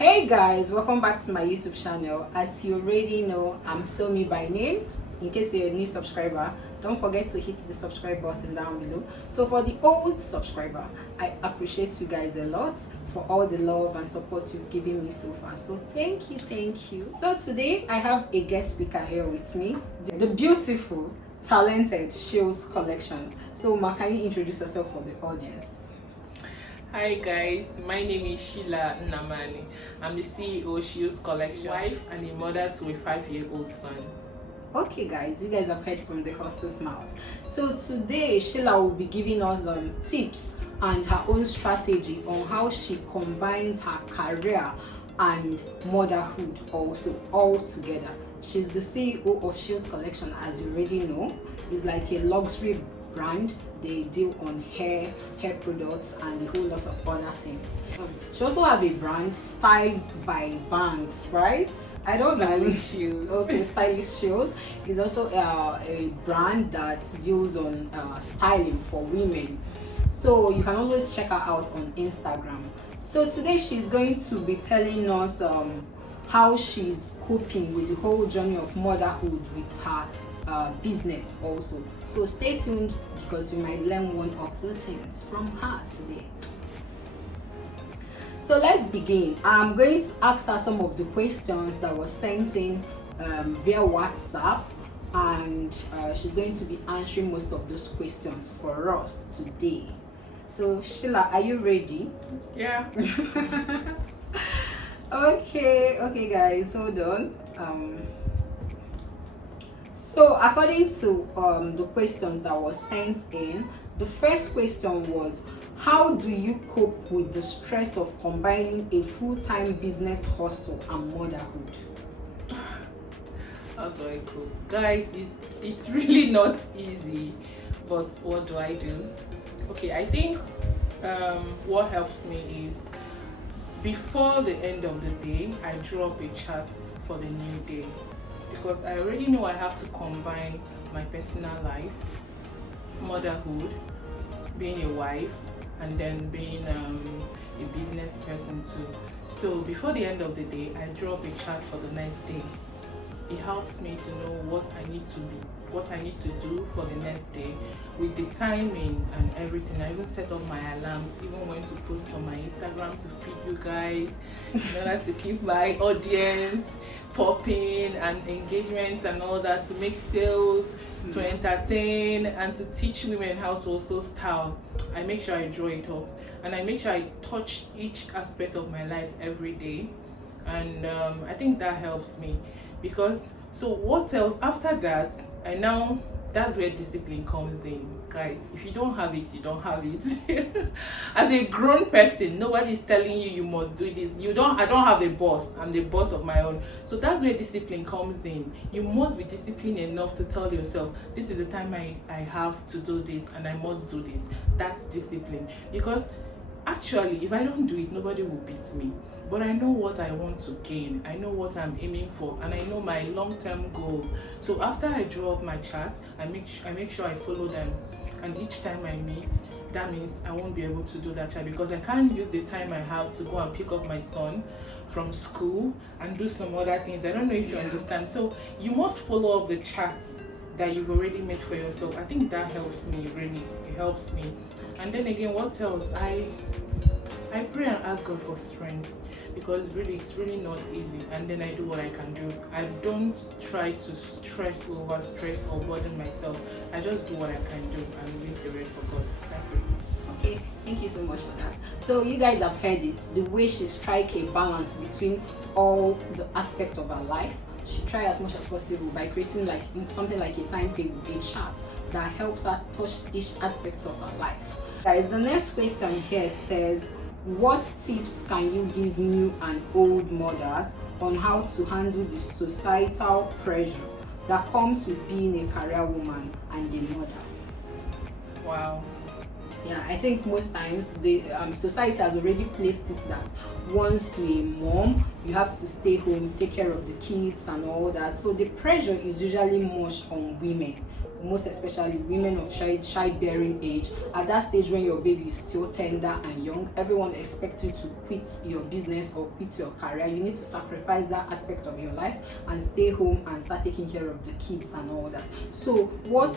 Hey guys, welcome back to my YouTube channel. As you already know, I'm Somi by name. In case you're a new subscriber, don't forget to hit the subscribe button down below. So for the old subscriber, I appreciate you guys a lot for all the love and support you've given me so far. So thank you. So today I have a guest speaker here with me, the beautiful, talented Sheila's Collections. So Ma, can you introduce yourself for the audience? Hi guys, my name is Sheila Edochie. I'm the CEO of Sheila's Collection, wife and a mother to a 5-year-old son. Okay guys, you guys have heard from the horse's mouth. So today Sheila will be giving us tips and her own strategy on how she combines her career and motherhood also all together. She's the CEO of Sheila's Collection, as you already know. It's like a luxury brand. They deal on hair products and a whole lot of other things. She also have a brand styled by Banks, right? I don't know. Stylish Shoes. Okay, Stylish Shoes is also a brand that deals on styling for women. So you can always check her out on Instagram. So today she's going to be telling us how she's coping with the whole journey of motherhood with her business also. So stay tuned because you might learn one or two things from her today. So let's begin. I'm going to ask her some of the questions that were sent in via WhatsApp, and she's going to be answering most of those questions for us today. So Sheila, are you ready? Yeah. Okay guys, hold on. So according to the questions that were sent in, the first question was, how do you cope with the stress of combining a full-time business hustle and motherhood? How do I cope? Guys, it's really not easy, but what do? Okay, I think what helps me is, before the end of the day, I draw up a chart for the new day. Because I already know I have to combine my personal life, motherhood, being a wife, and then being a business person too. So before the end of the day, I draw up a chart for the next day. It helps me to know what I need to do for the next day, with the timing and everything. I even set up my alarms, even when to post on my Instagram to feed you guys, in order to keep my audience popping, and engagements and all that, to make sales, to entertain, and to teach women how to also style. I make sure I draw it up, and I make sure I touch each aspect of my life every day, and I think that helps me. Because so what else after that? That's where discipline comes in, guys. If you don't have it, you don't have it. As a grown person, nobody's telling you must do this. I don't have a boss. I'm the boss of my own. So that's where discipline comes in. You must be disciplined enough to tell yourself, this is the time I have to do this, and I must do this. That's discipline. Because actually, if I don't do it, nobody will beat me. But I know what I want to gain. I know what I'm aiming for, and I know my long-term goal. So after I draw up my charts, I make sure I follow them. And each time I miss, that means I won't be able to do that chart, because I can't use the time I have to go and pick up my son from school and do some other things. I don't know if you understand. So you must follow up the charts that you've already made for yourself. I think that helps me, really. It helps me. And then again, what else? I pray and ask God for strength, because really it's really not easy, and then I do what I can do. I don't try to stress or burden myself. I just do what I can do and leave the rest for God. That's it. Okay, thank you so much for that. So you guys have heard it, the way she strikes a balance between all the aspects of her life. She tries as much as possible by creating like something like a timetable, a chart that helps her touch each aspect of her life. Guys, the next question here says, what tips can you give new and old mothers on how to handle the societal pressure that comes with being a career woman and a mother? Wow. Yeah, I think most times the society has already placed it that once you're a mom, you have to stay home, take care of the kids and all that. So the pressure is usually much on women. most especially women of childbearing age, at that stage when your baby is still tender and young, everyone expects you to quit your business or quit your career. You need to sacrifice that aspect of your life and stay home and start taking care of the kids and all that. So what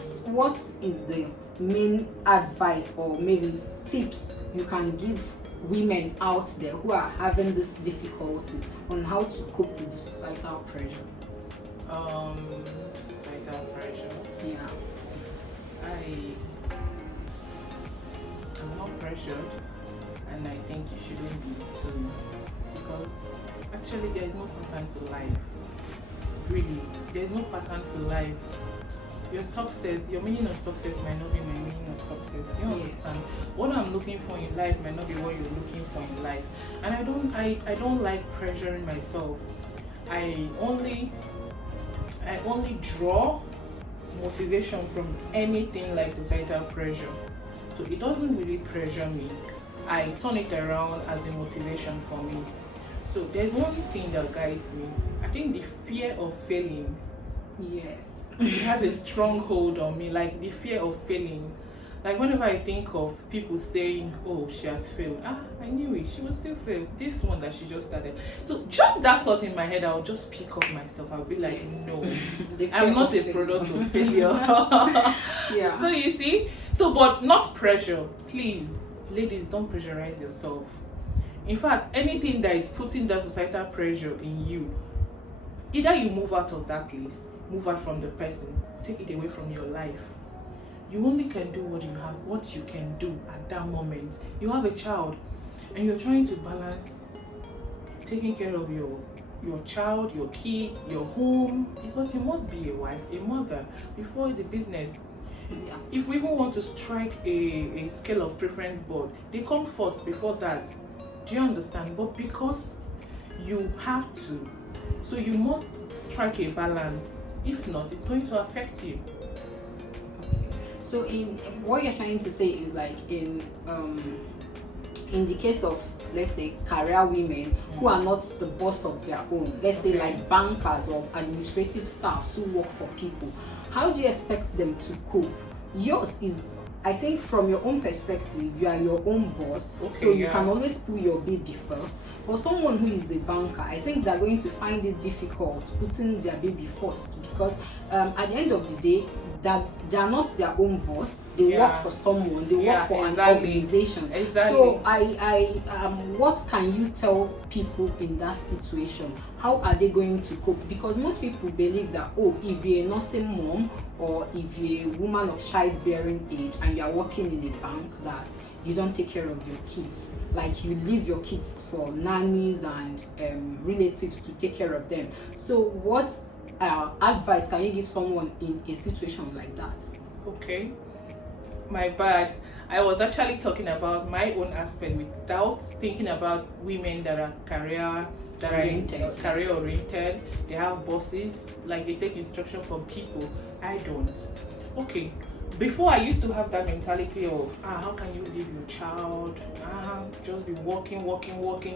is the main advice or maybe tips you can give women out there who are having these difficulties on how to cope with the societal pressure? Societal pressure. Yeah. I'm not pressured, and I think you shouldn't be too, because actually there is no pattern to life. Really, there is no pattern to life. Your success, your meaning of success might not be my meaning of success. Do you understand? What I'm looking for in life might not be what you're looking for in life. And I don't like pressuring myself. I only draw motivation from anything like societal pressure. So it doesn't really pressure me. I turn it around as a motivation for me. So there's one thing that guides me. I think the fear of failing. Yes. It has a strong hold on me, like the fear of failing. Like whenever I think of people saying, oh, she has failed. I knew it, she will still fail. This one that she just started. So just that thought in my head, I'll just pick up myself. I'll be like, no, I'm not a product of failure. Yeah. So you see, but not pressure. Please, ladies, don't pressurize yourself. In fact, anything that is putting that societal pressure in you, either you move out of that place, move out from the person, take it away from your life. You only can do what you can do at that moment. You have a child and you're trying to balance taking care of your child, your kids, your home, because you must be a wife, a mother before the business. Yeah. If we even want to strike a scale of preference board, they come first before that. Do you understand? But because you have to, so you must strike a balance. If not, it's going to affect you. So in what you're trying to say is like in the case of, let's say, career women who are not the boss of their own, let's say like bankers or administrative staffs who work for people, how do you expect them to cope? Yours is, I think, from your own perspective, you are your own boss, so you can always put your baby first. But someone who is a banker, I think they're going to find it difficult putting their baby first, because at the end of the day, that they are not their own boss. They work for someone. They work for an organization. Exactly. So what can you tell people in that situation? How are they going to cope? Because most people believe that, oh, if you're a nursing mom or if you're a woman of childbearing age and you are working in a bank, that you don't take care of your kids. Like you leave your kids for nannies and relatives to take care of them. So what advice can you give someone in a situation like that? Okay, my bad. I was actually talking about my own aspect without thinking about women that are career oriented. They have bosses, like they take instruction from people. I don't. Okay, before I used to have that mentality of how can you leave your child, just be working,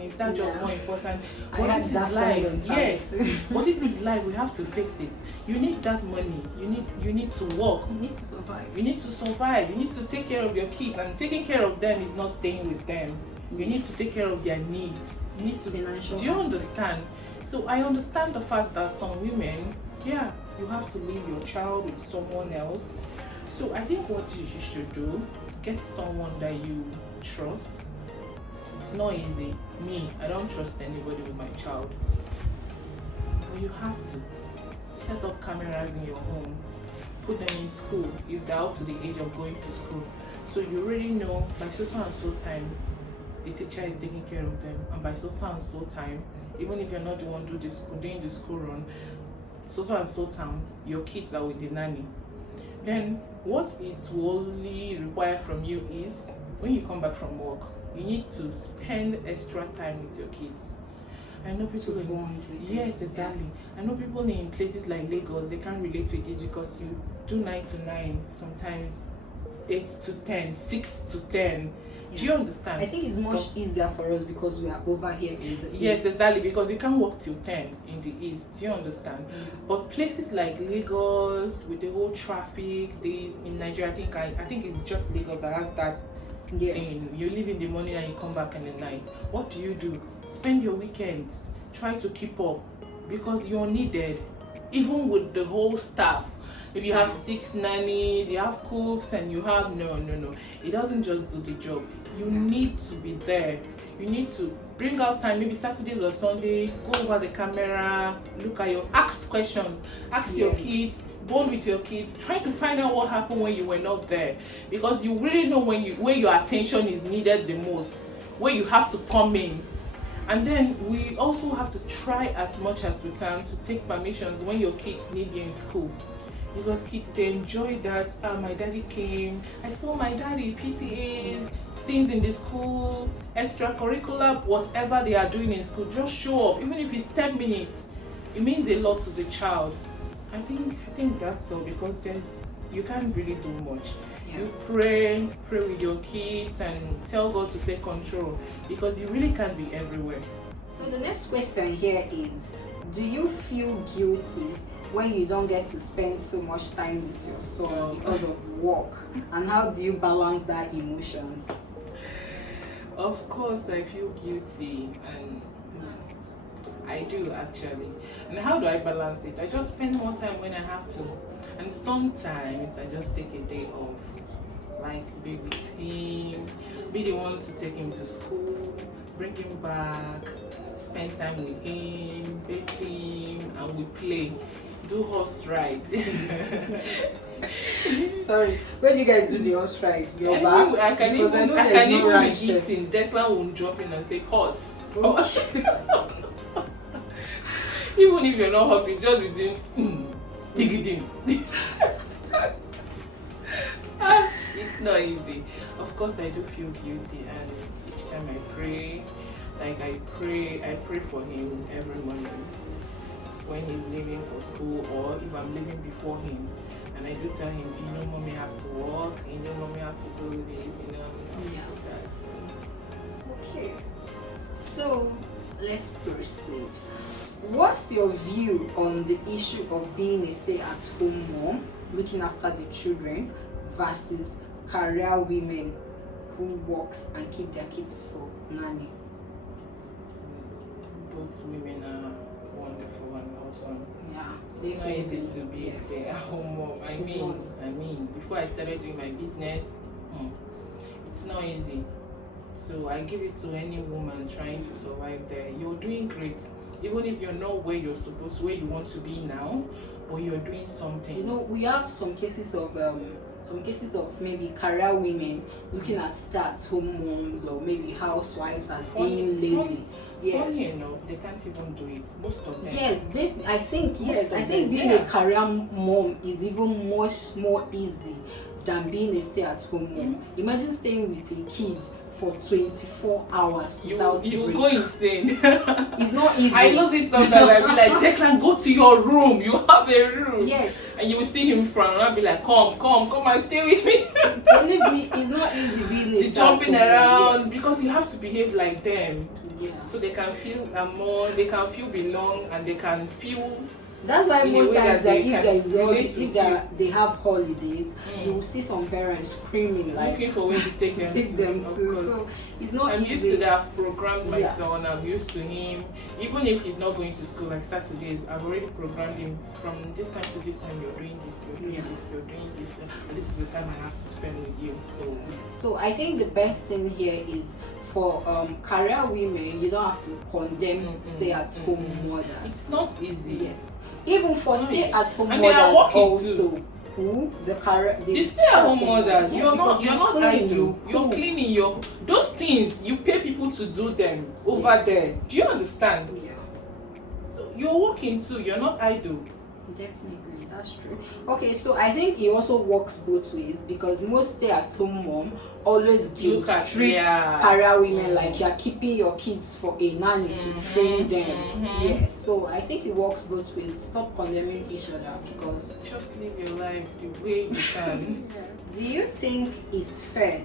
is that job more important? But this is life. Yes. But this is life. We have to face it. You need that money. You need to work. You need to survive. You need to survive. You need to take care of your kids, and taking care of them is not staying with them. You need to take care of their needs. It needs to be financial. Do you understand? So I understand the fact that some women, you have to leave your child with someone else. So I think what you should do, get someone that you trust. It's not easy. Me, I don't trust anybody with my child. But you have to set up cameras in your home, put them in school if they're up to the age of going to school. So you already know by so and so time the teacher is taking care of them, and by so and so time, even if you're not the one doing the school run, so and so time your kids are with the nanny. Then what it will only require from you is when you come back from work, you need to spend extra time with your kids. I know people yes, exactly. I know people in places like Lagos, they can't relate with it because you do 9 to 9. Sometimes 8 to 10, 6 to 10. Do you understand? I think it's much easier for us because we are over here in the Yes, east. exactly, because you can't work till 10 in the east. Do you understand? But places like Lagos, with the whole traffic days in Nigeria, I think it's just Lagos that has that thing. You leave in the morning and you come back in the night. What do? Spend your weekends. Try to keep up because you're needed, even with the whole staff. If you have 6 nannies, you have cooks, and you have no. It doesn't just do the job. You need to be there. You need to bring out time, maybe Saturdays or Sunday, go over the camera, ask questions, ask your kids, bond with your kids, try to find out what happened when you were not there, because you really know when your attention is needed the most, where you have to come in. And then we also have to try as much as we can to take permissions when your kids need you in school. Because kids, they enjoy that. My daddy came, I saw my daddy, PTAs, things in the school, extracurricular, whatever they are doing in school, just show up. Even if it's 10 minutes, it means a lot to the child. I think that's all, because you can't really do much. You pray with your kids and tell God to take control, because you really can't be everywhere. So the next question here is, do you feel guilty when you don't get to spend so much time with your son because of work? And how do you balance that emotions? Of course I feel guilty, and I do actually. And how do I balance it? I just spend more time when I have to, and sometimes I just take a day off, like be with him, be the one to take him to school, bring him back, spend time with him, bet him, and we play, do horse ride. Sorry, where do you guys do the horse ride? Your back? I can even be eating. Declan will jump in and say horse. Even if you're not happy, just within digging. It's not easy. Of course I do feel guilty, and each time I pray, I pray for him every morning when he's leaving for school, or if I'm leaving before him, and I do tell him, mommy have to work, mommy have to do this, that. Okay. So let's proceed. What's your view on the issue of being a stay-at-home mom, looking after the children, versus career women who works and keep their kids for nanny? Both women are wonderful and awesome. Yeah, it's not easy to be a stay-at-home mom. I mean, before I started doing my business, it's not easy. So I give it to any woman trying to survive there. You're doing great, even if you're not where you want to be now, but you're doing something. We have some cases of maybe career women looking at stay-at-home moms or maybe housewives as being lazy. Funny enough, they can't even do it. Most of them. Yes, I think being a career mom is even much more easy than being a stay-at-home mom. Imagine staying with a kid for 24 hours without break. You go insane. It's not easy. I lose it sometimes. I be like, Declan, go to your room. You have a room. Yes. And you will see him from, and I'll be like, come and stay with me. Believe me, it's not easy really. The jumping around, because you have to behave like them. Yeah. So they can feel they can feel belong, and they can feel. That's why most times if they have holidays, you will see some parents screaming like looking for ways to take them too. So it's not I'm easy. used to that. I've programmed my son. I'm used to him. Even if he's not going to school like Saturdays, I've already programmed him from this time to this time. You're doing this. You're doing this. You're doing this. And this is the time I have to spend with you. So I think the best thing here is for career women, you don't have to condemn stay-at-home mothers. It's not easy. Yes. Even for stay-at-home mothers also. The stay-at-home mothers, you're not idle. You're You're cleaning those things. You pay people to do them over there. Do you understand? Yeah. So you're working too. You're not idle. Definitely, that's true. Okay, so I think it also works both ways, because most stay-at-home mom always guilt trip career women, like you're keeping your kids for a nanny to train them. Yes, so I think it works both ways. Stop condemning each other, because just live your life the way you can. do you think it's fair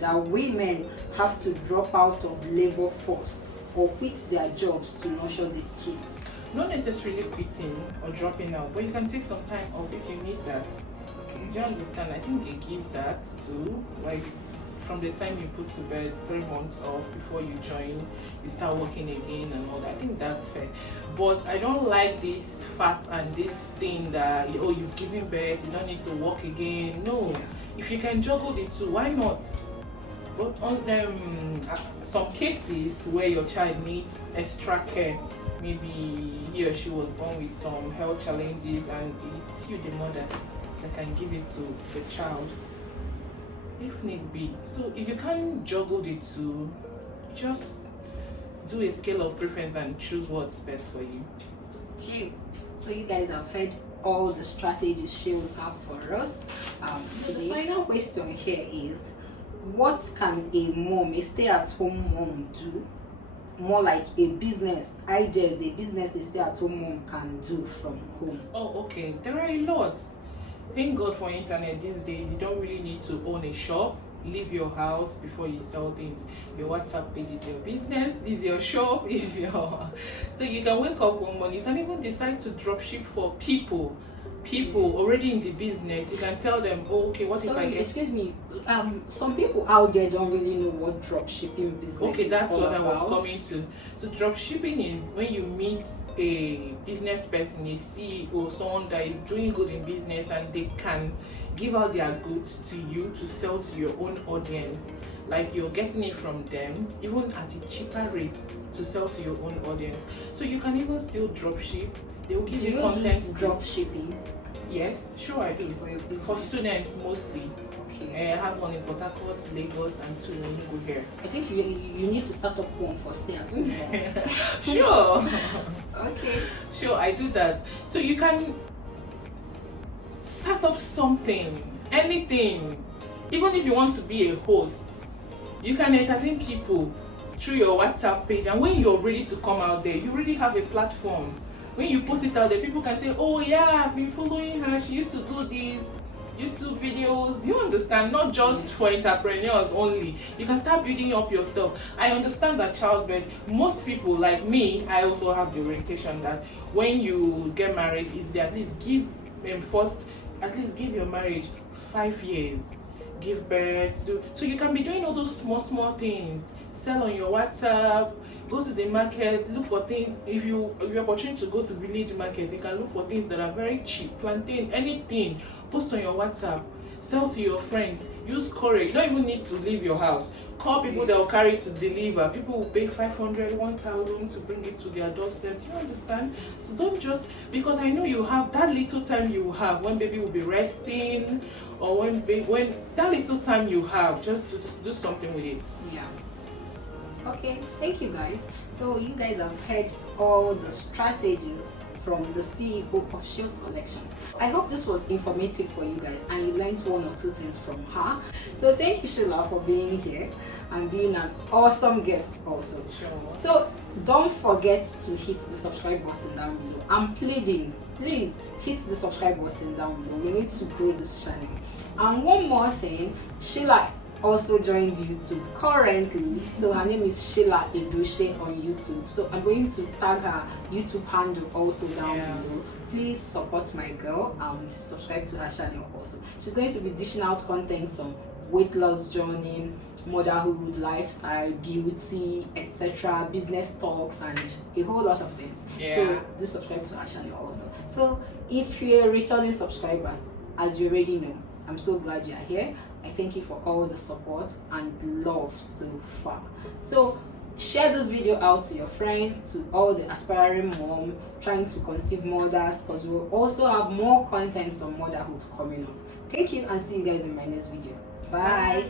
that women have to drop out of labor force or quit their jobs to nurture the kids? Not necessarily quitting or dropping out, but you can take some time off if you need that. Okay. Do you understand? I think they give that too. Like from the time you put to bed, 3 months off before you join, you start working again and all that. I think that's fair. But I don't like this fat and this thing that you've given birth, you don't need to work again. No. If you can juggle the two, why not? But on some cases where your child needs extra care, maybe he or she was born with some health challenges and it's you, the mother, that can give it to the child if need be. So if you can't juggle the two, just do a scale of preference and choose what's best for you. Okay, so you guys have heard all the strategies she will have for us. So the final question here is, what can a stay-at-home mom do? More like a business ideas, a business a stay-at-home mom can do from home. Oh, okay. There are a lot. Thank God for internet these days. You don't really need to own a shop. Leave your house before you sell things. Your WhatsApp page is your business, is your shop, is your so you can wake up one morning. You can even decide to drop ship for people already in the business. You can tell them, oh, okay, what if I get... Excuse me, some people out there don't really know what drop shipping business is. Okay, that's what about. I was coming to. So drop shipping is when you meet a business person, a CEO, someone that is doing good in business, and they can give out their goods to you to sell to your own audience. Like you're getting it from them, even at a cheaper rate, to sell to your own audience. So you can even still drop ship. They will give you content. Do drop shipping? Yes, sure I do. For your business? For students mostly. Okay. I have one in Port Harcourt, Lagos, and 2 in Enugu here. I think you need to start up one for stay-at-home moms. Sure. Okay. Sure, I do that. So you can start up something, anything. Even if you want to be a host, you can entertain people through your WhatsApp page, and when you're ready to come out there, you really have a platform. When you post it out there, people can say, oh yeah, I've been following her, she used to do these YouTube videos. Do you understand? Not just for entrepreneurs only. You can start building up yourself. I understand that childbirth, most people like me, I also have the orientation that when you get married, is that at least give your marriage 5 years. Give birth, so you can be doing all those small things. Sell on your WhatsApp, go to the market, look for things. If you have the opportunity to go to village market, you can look for things that are very cheap, plantain, anything. Post on your WhatsApp, sell to your friends, use courier. You don't even need to leave your house. Call people that will carry it to deliver. People will pay 500, 1,000 to bring it to their doorstep. Do you understand? So don't just, because I know you have that little time you have when baby will be resting, or when that little time you have, just do something with it. Yeah. Okay, thank you guys. So you guys have heard all the strategies from the CEO of Sheila's Collections. I hope this was informative for you guys and you learned 1 or 2 things from her. So thank you, Sheila, for being here and being an awesome guest also. Sure. So don't forget to hit the subscribe button down below. I'm pleading, please hit the subscribe button down below. We need to grow this channel. And one more thing, Sheila also joins YouTube currently, so her name is Sheila Edochie on YouTube. So I'm going to tag her YouTube handle also down below. Please support my girl and subscribe to her channel also. She's going to be dishing out content on weight loss journey, motherhood, lifestyle, beauty, etc., business talks, and a whole lot of things. So do subscribe to her channel also. So if you're a returning subscriber, as you already know, I'm so glad you're here. I thank you for all the support and love so far. So share this video out to your friends, to all the aspiring mom trying to conceive mothers, because we'll also have more content on motherhood coming up. Thank you, and see you guys in my next video. Bye.